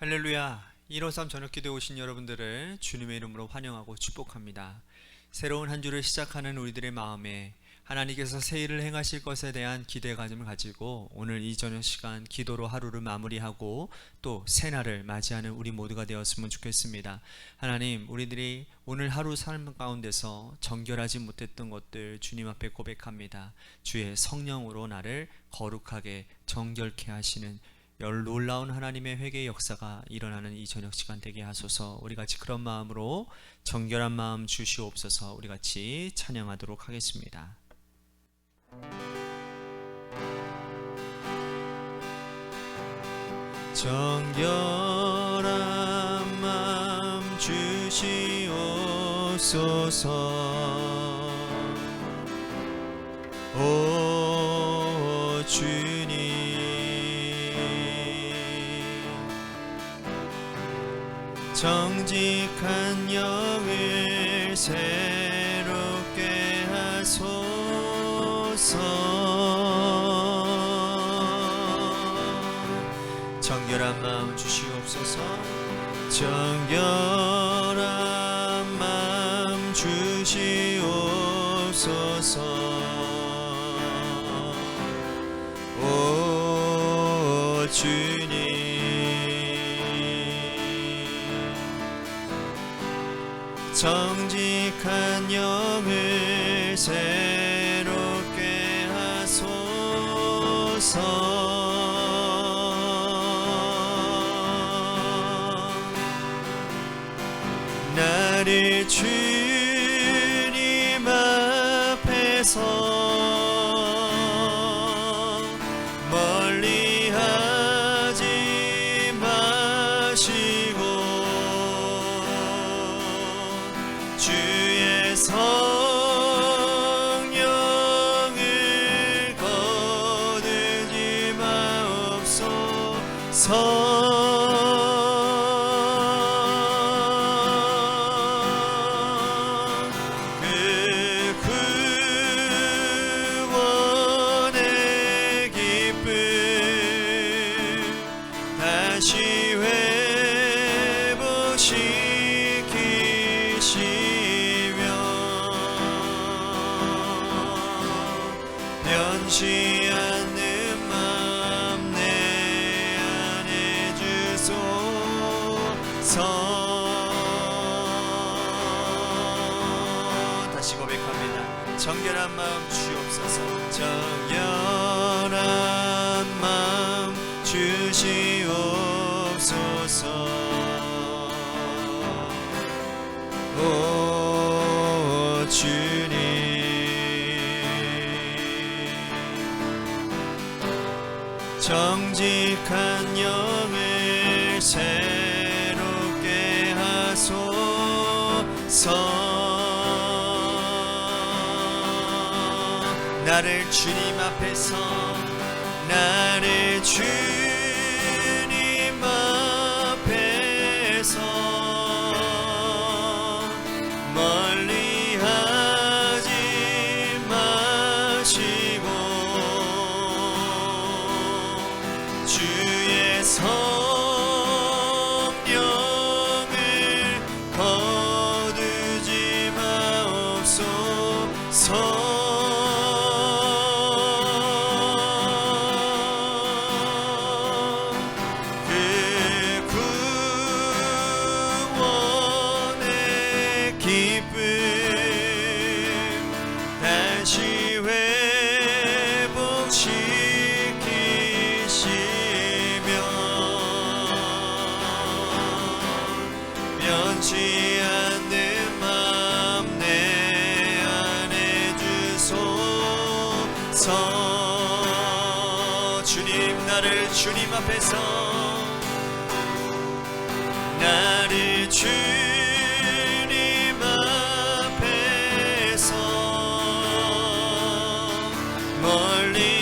할렐루야. 153 저녁기도에 오신 여러분들을 주님의 이름으로 환영하고 축복합니다. 새로운 한 주를 시작하는 우리들의 마음에 하나님께서 새 일을 행하실 것에 대한 기대감을 가지고 오늘 이 저녁 시간 기도로 하루를 마무리하고 또 새날을 맞이하는 우리 모두가 되었으면 좋겠습니다. 하나님, 우리들이 오늘 하루 삶 가운데서 정결하지 못했던 것들 주님 앞에 고백합니다. 주의 성령으로 나를 거룩하게 정결케 하시는 놀라운 하나님의 회개의 역사가 일어나는 이 저녁 시간 되게 하소서. 우리 같이 그런 마음으로 정결한 마음 주시옵소서. 우리 같이 찬양하도록 하겠습니다. 정결한 마음 주시옵소서. 오 주님, 정직한 영을 새롭게 하소서. 정결한 마음 주시옵소서. 정결한 마음 주시옵소서. 오 주님, 정직한 영을 새롭게 하소서. 나를 주님 앞에서 멀리하지 마시고 주의 성령을 거두지 마옵소서. 그 구원의 기쁨 다시 회복시키시며 변치 않는 맘 내 안에 주소서. 다시 고백합니다. 정결한 마음 주시옵소서. 정결한 마음 주시옵소서. 오 주님, 정직한 영을 새롭게 하소서. 나를 주님 앞에서 나를 주님 앞에서 멀리하지 마시고 주의 성령을 거두지 마옵소서. 그 구원의 기쁨 다시 회복시키시며 변치 않는 맘 내 안에 주소서. 주님, 나를 주님 앞에서 나를 주님 앞에서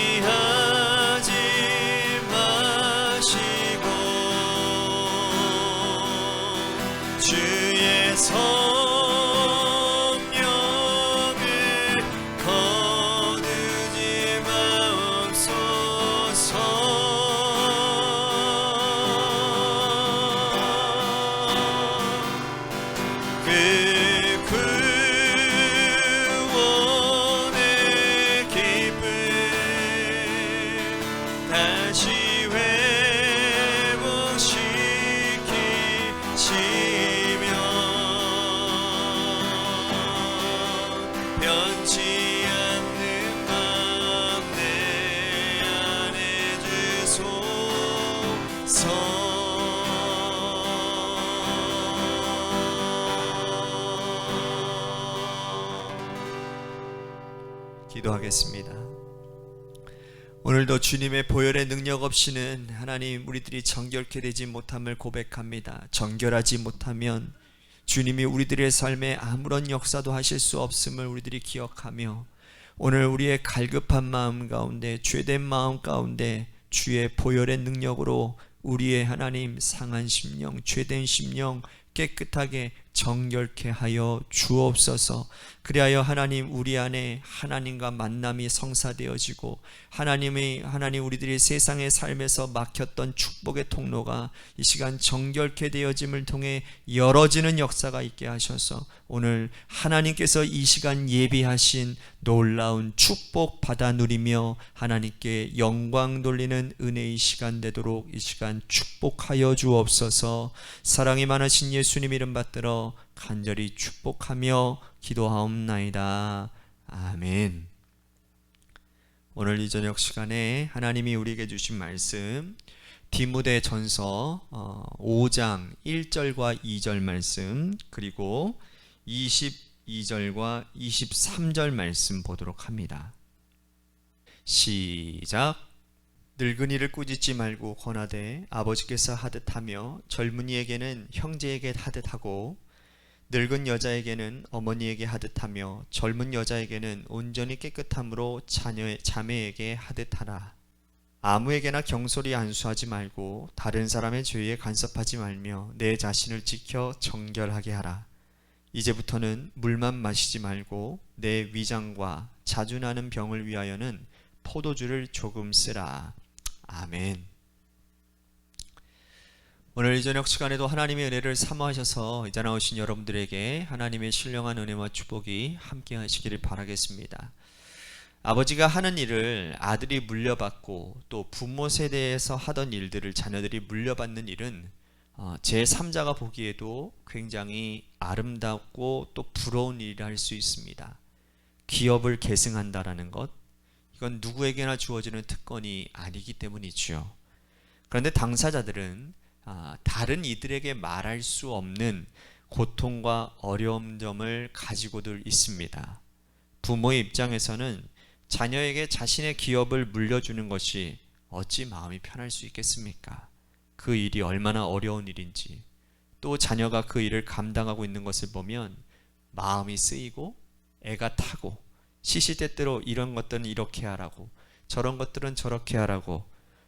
멀리하지 마시고 주의 성령을 거두지 마옵소서. 기도하겠습니다. 오늘도 주님의 보혈의 능력 없이는 하나님 우리들이 정결케 되지 못함을 고백합니다. 정결하지 못하면 주님이 우리들의 삶에 아무런 역사도 하실 수 없음을 우리들이 기억하며 오늘 우리의 갈급한 마음 가운데 죄된 마음 가운데 주의 보혈의 능력으로 우리의 하나님 상한 심령, 죄된 심령 깨끗하게 정결케 하여 주옵소서. 그리하여 하나님 우리 안에 하나님과 만남이 성사되어지고 하나님 우리들이 세상의 삶에서 막혔던 축복의 통로가 이 시간 정결케 되어짐을 통해 열어지는 역사가 있게 하셔서 오늘 하나님께서 이 시간 예비하신 놀라운 축복 받아 누리며 하나님께 영광 돌리는 은혜의 시간 되도록 이 시간 축복하여 주옵소서. 사랑이 많으신 예수님 이름 받들어 간절히 축복하며 기도하옵나이다. 아멘. 오늘 이 저녁 시간에 하나님이 우리에게 주신 말씀 디모데전서 5장 1절과 2절 말씀 그리고 22절과 23절 말씀 보도록 합니다. 시작. 늙은이를 꾸짖지 말고 권하되 아버지께서 하듯 하며 젊은이에게는 형제에게 하듯 하고 늙은 여자에게는 어머니에게 하듯 하며 젊은 여자에게는 온전히 깨끗함으로 자매에게 하듯 하라. 아무에게나 경솔히 안수하지 말고 다른 사람의 죄에 간섭하지 말며 내 자신을 지켜 정결하게 하라. 이제부터는 물만 마시지 말고 내 위장과 자주 나는 병을 위하여는 포도주를 조금 쓰라. 아멘. 오늘 이 저녁 시간에도 하나님의 은혜를 사모하셔서 이제 나오신 여러분들에게 하나님의 신령한 은혜와 축복이 함께 하시기를 바라겠습니다. 아버지가 하는 일을 아들이 물려받고 또 부모 세대에서 하던 일들을 자녀들이 물려받는 일은 제3자가 보기에도 굉장히 아름답고 또 부러운 일이라 할 수 있습니다. 기업을 계승한다라는 것, 이건 누구에게나 주어지는 특권이 아니기 때문이죠. 그런데 당사자들은 다른 이들에게 말할 수 없는 고통과 어려움 점을 가지고들 있습니다. 부모의 입장에서는 자녀에게 자신의 기업을 물려주는 것이 어찌 마음이 편할 수 있겠습니까? 그 일이 얼마나 어려운 일인지, 또 자녀가 그 일을 감당하고 있는 것을 보면 마음이 쓰이고 애가 타고 시시때때로 이런 것들은 이렇게 하라고 저런 것들은 저렇게 하라고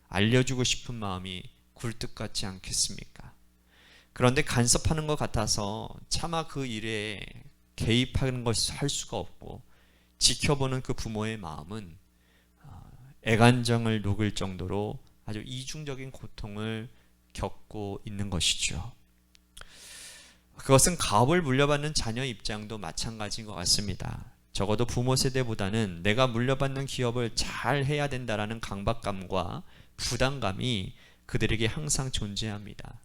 알려주고 싶은 마음이 굴뚝 같지 않겠습니까? 그런데 간섭하는 것 같아서 차마 그 일에 개입하는 것을 할 수가 없고 지켜보는 그 부모의 마음은 애간장을 녹을 정도로 아주 이중적인 고통을 겪고 있는 것이죠. 그것은 가업을 물려받는 자녀 입장도 마찬가지인 것 같습니다. 적어도 부모 세대보다는 내가 물려받는 기업을 잘 해야 된다라는 강박감과 부담감이 그들에게 항상 존재합니다.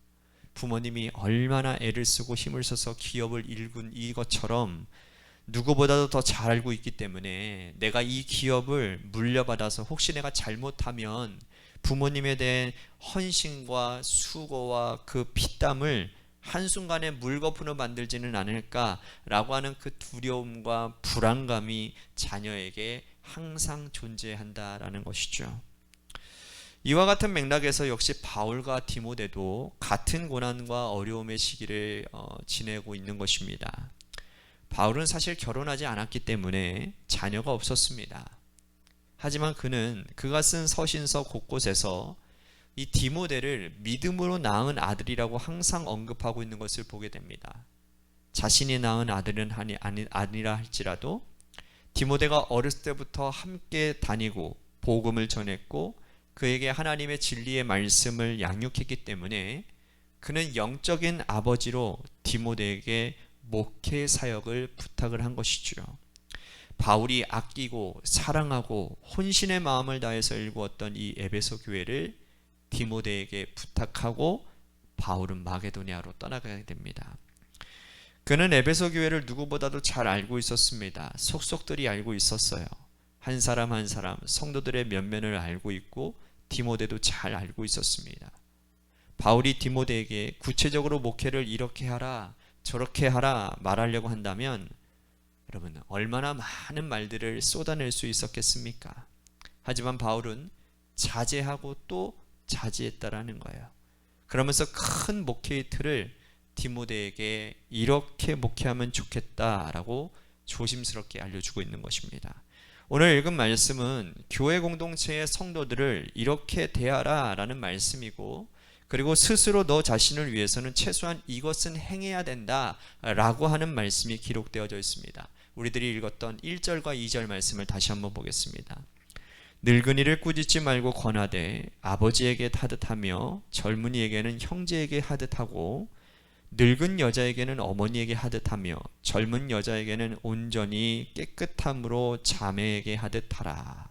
부모님이 얼마나 애를 쓰고 힘을 써서 기업을 일군 이것처럼 누구보다도 더 잘 알고 있기 때문에 내가 이 기업을 물려받아서 혹시 내가 잘못하면 부모님에 대한 헌신과 수고와 그 피땀을 한순간에 물거품으로 만들지는 않을까라고 하는 그 두려움과 불안감이 자녀에게 항상 존재한다라는 것이죠. 이와 같은 맥락에서 역시 바울과 디모데도 같은 고난과 어려움의 시기를 지내고 있는 것입니다. 바울은 사실 결혼하지 않았기 때문에 자녀가 없었습니다. 하지만 그가 쓴 서신서 곳곳에서 이 디모데를 믿음으로 낳은 아들이라고 항상 언급하고 있는 것을 보게 됩니다. 자신이 낳은 아들은 아니라 할지라도 디모데가 어렸을 때부터 함께 다니고 복음을 전했고 그에게 하나님의 진리의 말씀을 양육했기 때문에 그는 영적인 아버지로 디모데에게 목회 사역을 부탁을 한 것이죠. 바울이 아끼고 사랑하고 혼신의 마음을 다해서 일구었던 이 에베소 교회를 디모데에게 부탁하고 바울은 마게도니아로 떠나가게 됩니다. 그는 에베소 교회를 누구보다도 잘 알고 있었습니다. 속속들이 알고 있었어요. 한 사람 한 사람 성도들의 면면을 알고 있고 디모데도 잘 알고 있었습니다. 바울이 디모데에게 구체적으로 목회를 이렇게 하라 저렇게 하라 말하려고 한다면 여러분, 얼마나 많은 말들을 쏟아낼 수 있었겠습니까? 하지만 바울은 자제하고 또 자제했다라는 거예요. 그러면서 큰 목회의 틀을 디모데에게 이렇게 목회하면 좋겠다라고 조심스럽게 알려주고 있는 것입니다. 오늘 읽은 말씀은 교회 공동체의 성도들을 이렇게 대하라 라는 말씀이고, 그리고 스스로 너 자신을 위해서는 최소한 이것은 행해야 된다 라고 하는 말씀이 기록되어져 있습니다. 우리들이 읽었던 1절과 2절 말씀을 다시 한번 보겠습니다. 늙은이를 꾸짖지 말고 권하되 아버지에게 하듯하며 젊은이에게는 형제에게 하듯하고 늙은 여자에게는 어머니에게 하듯하며 젊은 여자에게는 온전히 깨끗함으로 자매에게 하듯하라.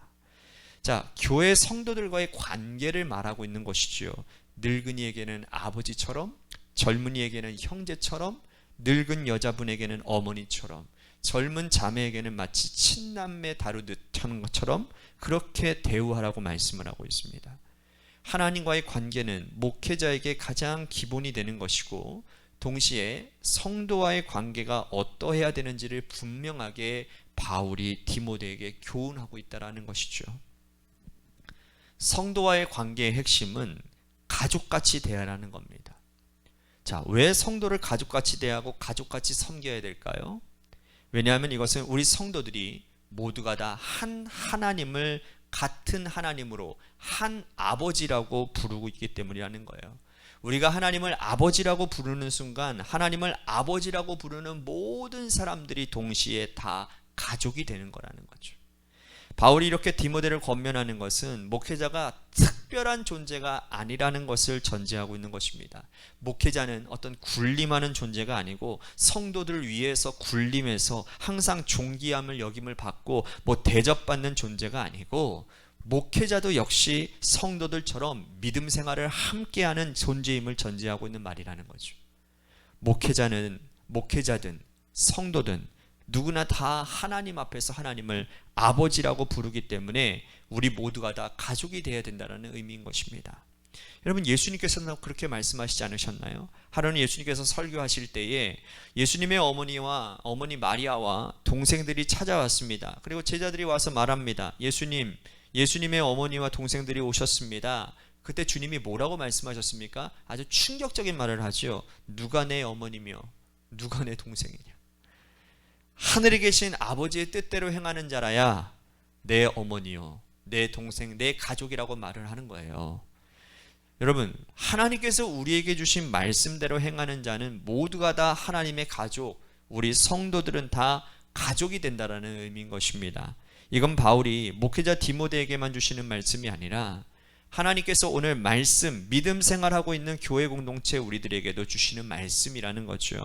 자, 교회 성도들과의 관계를 말하고 있는 것이지요. 늙은이에게는 아버지처럼, 젊은이에게는 형제처럼, 늙은 여자분에게는 어머니처럼, 젊은 자매에게는 마치 친남매 다루듯 하는 것처럼 그렇게 대우하라고 말씀을 하고 있습니다. 하나님과의 관계는 목회자에게 가장 기본이 되는 것이고, 동시에 성도와의 관계가 어떠해야 되는지를 분명하게 바울이 디모데에게 교훈하고 있다는 것이죠. 성도와의 관계의 핵심은 가족같이 대하라는 겁니다. 자, 왜 성도를 가족같이 대하고 가족같이 섬겨야 될까요? 왜냐하면 이것은 우리 성도들이 모두가 다 한 하나님을 같은 하나님으로 한 아버지라고 부르고 있기 때문이라는 거예요. 우리가 하나님을 아버지라고 부르는 순간 하나님을 아버지라고 부르는 모든 사람들이 동시에 다 가족이 되는 거라는 거죠. 바울이 이렇게 디모데를 권면하는 것은 목회자가 특별한 존재가 아니라는 것을 전제하고 있는 것입니다. 목회자는 어떤 군림하는 존재가 아니고 성도들을 위해서 군림해서 항상 존귀함을 여김을 받고 대접받는 존재가 아니고, 목회자도 역시 성도들처럼 믿음 생활을 함께하는 존재임을 전제하고 있는 말이라는 거죠. 목회자든 성도든 누구나 다 하나님 앞에서 하나님을 아버지라고 부르기 때문에 우리 모두가 다 가족이 되어야 된다는 의미인 것입니다. 여러분, 예수님께서는 그렇게 말씀하시지 않으셨나요? 하루는 예수님께서 설교하실 때에 예수님의 어머니 마리아와 동생들이 찾아왔습니다. 그리고 제자들이 와서 말합니다. 예수님의 어머니와 동생들이 오셨습니다. 그때 주님이 뭐라고 말씀하셨습니까? 아주 충격적인 말을 하죠. 누가 내 어머니며 누가 내 동생이냐. 하늘에 계신 아버지의 뜻대로 행하는 자라야 내 어머니요, 내 동생, 내 가족이라고 말을 하는 거예요. 여러분, 하나님께서 우리에게 주신 말씀대로 행하는 자는 모두가 다 하나님의 가족, 우리 성도들은 다 가족이 된다라는 의미인 것입니다. 이건 바울이 목회자 디모데에게만 주시는 말씀이 아니라 하나님께서 오늘 믿음 생활하고 있는 교회 공동체 우리들에게도 주시는 말씀이라는 거죠.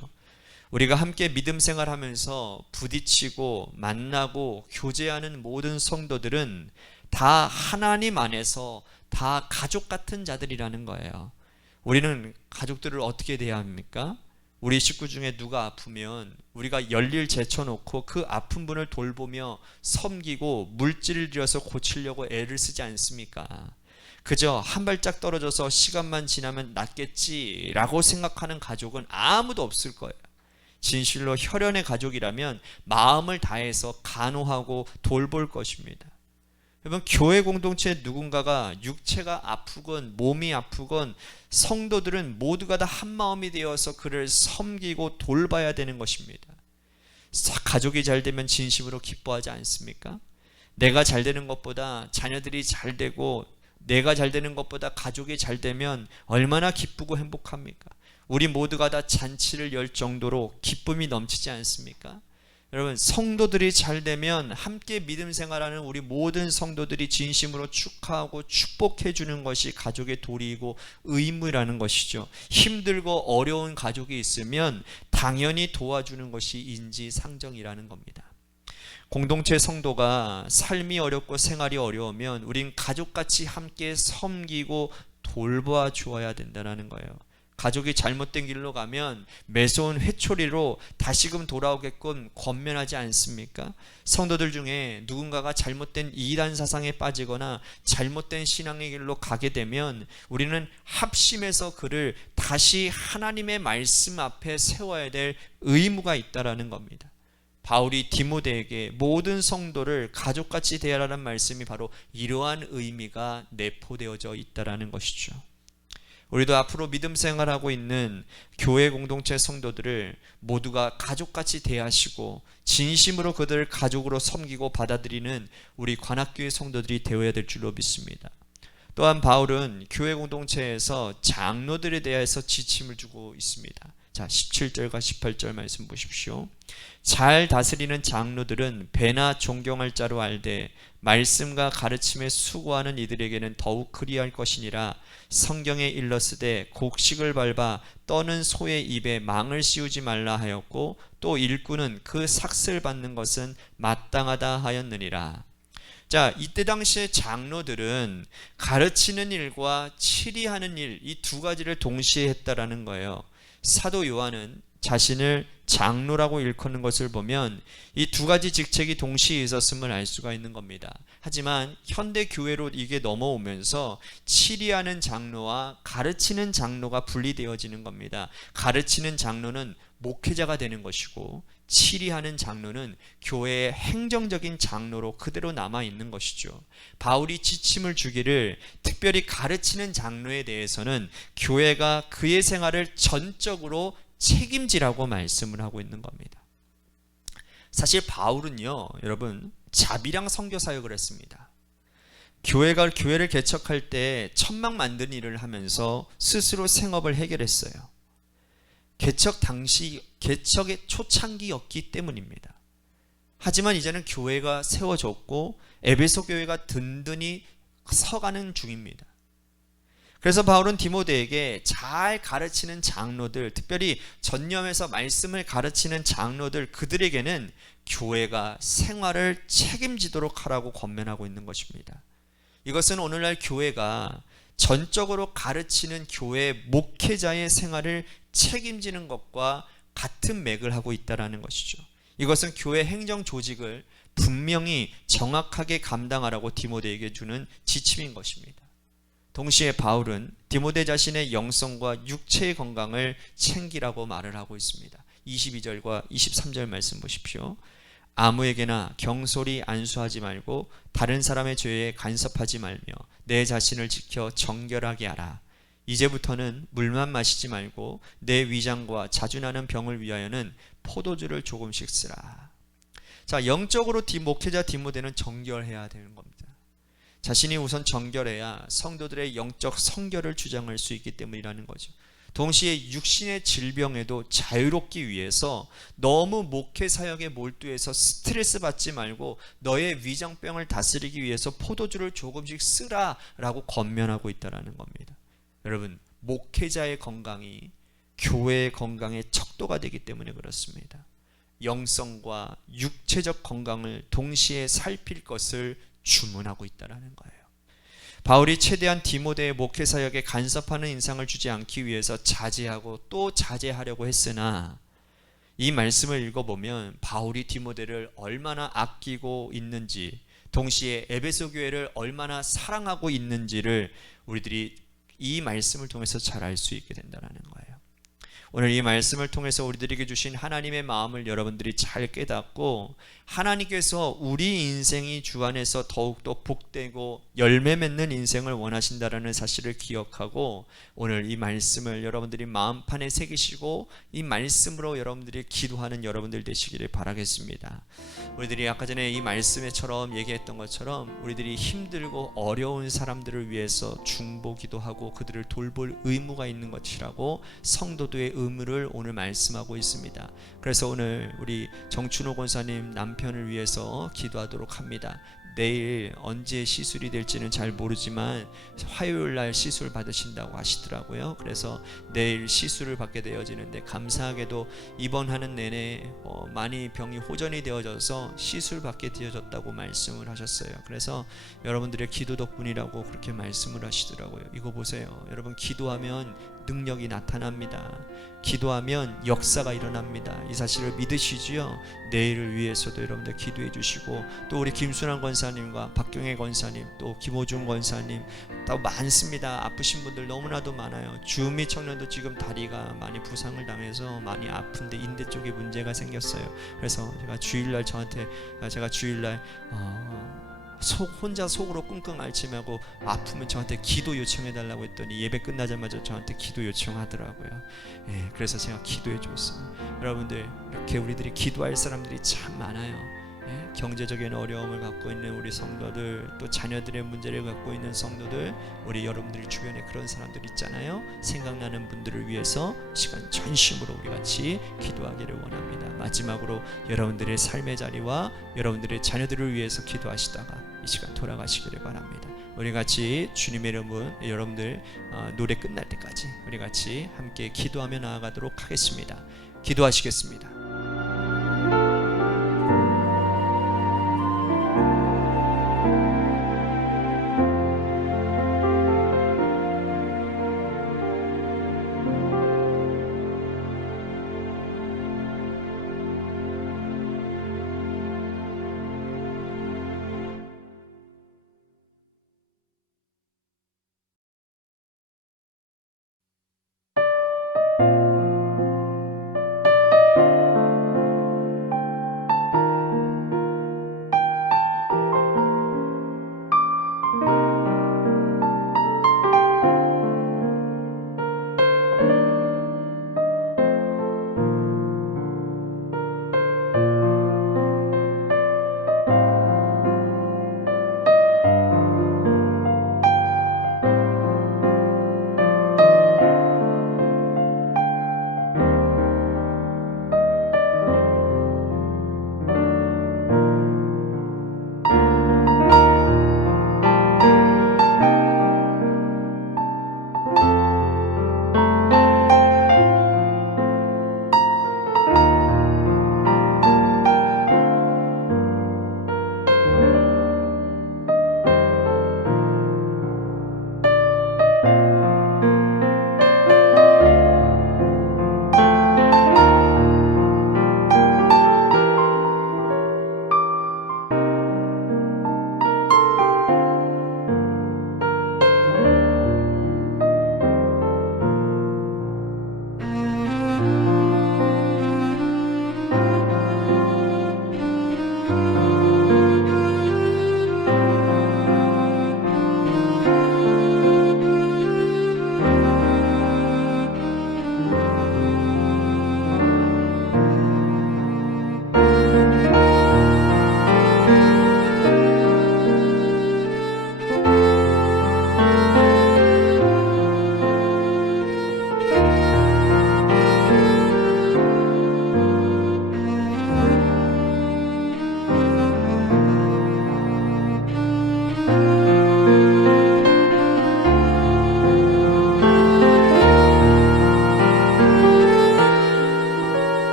우리가 함께 믿음 생활하면서 부딪히고 만나고 교제하는 모든 성도들은 다 하나님 안에서 다 가족 같은 자들이라는 거예요. 우리는 가족들을 어떻게 대해야 합니까? 우리 식구 중에 누가 아프면 우리가 열일 제쳐놓고 그 아픈 분을 돌보며 섬기고 물질을 들여서 고치려고 애를 쓰지 않습니까? 그저 한 발짝 떨어져서 시간만 지나면 낫겠지라고 생각하는 가족은 아무도 없을 거예요. 진실로 혈연의 가족이라면 마음을 다해서 간호하고 돌볼 것입니다. 여러분, 교회 공동체 누군가가 육체가 아프건 몸이 아프건 성도들은 모두가 다 한마음이 되어서 그를 섬기고 돌봐야 되는 것입니다. 가족이 잘 되면 진심으로 기뻐하지 않습니까? 내가 잘 되는 것보다 자녀들이 잘 되고 내가 잘 되는 것보다 가족이 잘 되면 얼마나 기쁘고 행복합니까? 우리 모두가 다 잔치를 열 정도로 기쁨이 넘치지 않습니까? 여러분, 성도들이 잘 되면 함께 믿음 생활하는 우리 모든 성도들이 진심으로 축하하고 축복해 주는 것이 가족의 도리이고 의무라는 것이죠. 힘들고 어려운 가족이 있으면 당연히 도와주는 것이 인지상정이라는 겁니다. 공동체 성도가 삶이 어렵고 생활이 어려우면 우린 가족같이 함께 섬기고 돌봐 주어야 된다는 거예요. 가족이 잘못된 길로 가면 매서운 회초리로 다시금 돌아오게끔 권면하지 않습니까? 성도들 중에 누군가가 잘못된 이단 사상에 빠지거나 잘못된 신앙의 길로 가게 되면 우리는 합심해서 그를 다시 하나님의 말씀 앞에 세워야 될 의무가 있다라는 겁니다. 바울이 디모데에게 모든 성도를 가족같이 대하라는 말씀이 바로 이러한 의미가 내포되어져 있다라는 것이죠. 우리도 앞으로 믿음 생활하고 있는 교회 공동체 성도들을 모두가 가족같이 대하시고 진심으로 그들을 가족으로 섬기고 받아들이는 우리 관악교회 성도들이 되어야 될 줄로 믿습니다. 또한 바울은 교회 공동체에서 장로들에 대해서 지침을 주고 있습니다. 자, 17절과 18절 말씀 보십시오. 잘 다스리는 장로들은 배나 존경할 자로 알되 말씀과 가르침에 수고하는 이들에게는 더욱 그리할 것이니라. 성경에 일렀으되 곡식을 밟아 떠는 소의 입에 망을 씌우지 말라 하였고 또 일꾼은 그 삭슬 받는 것은 마땅하다 하였느니라. 자, 이때 당시에 장로들은 가르치는 일과 치리하는 일, 이 두 가지를 동시에 했다라는 거예요. 사도 요한은 자신을 장로라고 일컫는 것을 보면 이 두 가지 직책이 동시에 있었음을 알 수가 있는 겁니다. 하지만 현대 교회로 이게 넘어오면서 치리하는 장로와 가르치는 장로가 분리되어지는 겁니다. 가르치는 장로는 목회자가 되는 것이고 치리하는 장로는 교회의 행정적인 장로로 그대로 남아있는 것이죠. 바울이 지침을 주기를 특별히 가르치는 장로에 대해서는 교회가 그의 생활을 전적으로 책임지라고 말씀을 하고 있는 겁니다. 사실 바울은요, 여러분, 자비랑 선교 사역을 했습니다. 교회를 개척할 때 천막 만드는 일을 하면서 스스로 생업을 해결했어요. 개척 당시 개척의 초창기였기 때문입니다. 하지만 이제는 교회가 세워졌고 에베소 교회가 든든히 서가는 중입니다. 그래서 바울은 디모데에게 잘 가르치는 장로들, 특별히 전념해서 말씀을 가르치는 장로들, 그들에게는 교회가 생활을 책임지도록 하라고 권면하고 있는 것입니다. 이것은 오늘날 교회가 전적으로 가르치는 교회 목회자의 생활을 책임지는 것과 같은 맥을 하고 있다는 것이죠. 이것은 교회 행정 조직을 분명히 정확하게 감당하라고 디모데에게 주는 지침인 것입니다. 동시에 바울은 디모데 자신의 영성과 육체의 건강을 챙기라고 말을 하고 있습니다. 22절과 23절 말씀 보십시오. 아무에게나 경솔히 안수하지 말고 다른 사람의 죄에 간섭하지 말며 내 자신을 지켜 정결하게 하라. 이제부터는 물만 마시지 말고 내 위장과 자주 나는 병을 위하여는 포도주를 조금씩 쓰라. 자, 영적으로 목회자 디모데는 정결해야 되는 겁니다. 자신이 우선 정결해야 성도들의 영적 성결을 주장할 수 있기 때문이라는 거죠. 동시에 육신의 질병에도 자유롭기 위해서 너무 목회 사역에 몰두해서 스트레스 받지 말고 너의 위장병을 다스리기 위해서 포도주를 조금씩 쓰라라고 권면하고 있다는 겁니다. 여러분, 목회자의 건강이 교회의 건강의 척도가 되기 때문에 그렇습니다. 영성과 육체적 건강을 동시에 살필 것을 주문하고 있다는 거예요. 바울이 최대한 디모데의 목회 사역에 간섭하는 인상을 주지 않기 위해서 자제하고 또 자제하려고 했으나 이 말씀을 읽어보면 바울이 디모데를 얼마나 아끼고 있는지, 동시에 에베소 교회를 얼마나 사랑하고 있는지를 우리들이 이 말씀을 통해서 잘 알 수 있게 된다는 거예요. 오늘 이 말씀을 통해서 우리들에게 주신 하나님의 마음을 여러분들이 잘 깨닫고 하나님께서 우리 인생이 주 안에서 더욱더 복되고 열매 맺는 인생을 원하신다라는 사실을 기억하고 오늘 이 말씀을 여러분들이 마음판에 새기시고 이 말씀으로 여러분들이 기도하는 여러분들 되시기를 바라겠습니다. 우리들이 아까 전에 이 말씀에처럼 얘기했던 것처럼 우리들이 힘들고 어려운 사람들을 위해서 중보기도 하고 그들을 돌볼 의무가 있는 것이라고 성도도의 의무를 오늘 말씀하고 있습니다. 그래서 오늘 우리 정춘호 권사님 남편을 위해서 기도하도록 합니다. 내일 언제 시술이 될지는 잘 모르지만 화요일 날 시술 받으신다고 하시더라고요. 그래서 내일 시술을 받게 되어지는데 감사하게도 입원하는 내내 많이 병이 호전이 되어져서 시술 받게 되어졌다고 말씀을 하셨어요. 그래서 여러분들의 기도 덕분이라고 그렇게 말씀을 하시더라고요. 이거 보세요. 여러분, 기도하면 능력이 나타납니다. 기도하면 역사가 일어납니다. 이 사실을 믿으시지요? 내일을 위해서도 여러분들 기도해 주시고 또 우리 김순환 권사 권사님과 박경혜 권사님, 또 김호중 권사님, 또 많습니다. 아프신 분들 너무나도 많아요. 주미 청년도 지금 다리가 많이 부상을 당해서 많이 아픈데 인대 쪽에 문제가 생겼어요. 그래서 제가 주일날 혼자 속으로 끙끙 앓지마고 아프면 저한테 기도 요청해달라고 했더니 예배 끝나자마자 저한테 기도 요청하더라고요. 그래서 제가 기도해 줬어요. 여러분들, 이렇게 우리들이 기도할 사람들이 참 많아요. 경제적인 어려움을 갖고 있는 우리 성도들, 또 자녀들의 문제를 갖고 있는 성도들, 우리 여러분들 주변에 그런 사람들 있잖아요. 생각나는 분들을 위해서 시간 전심으로 우리 같이 기도하기를 원합니다. 마지막으로 여러분들의 삶의 자리와 여러분들의 자녀들을 위해서 기도하시다가 이 시간 돌아가시기를 바랍니다. 우리 같이 주님의 이름으로 여러분들 노래 끝날 때까지 우리 같이 함께 기도하며 나아가도록 하겠습니다. 기도하시겠습니다.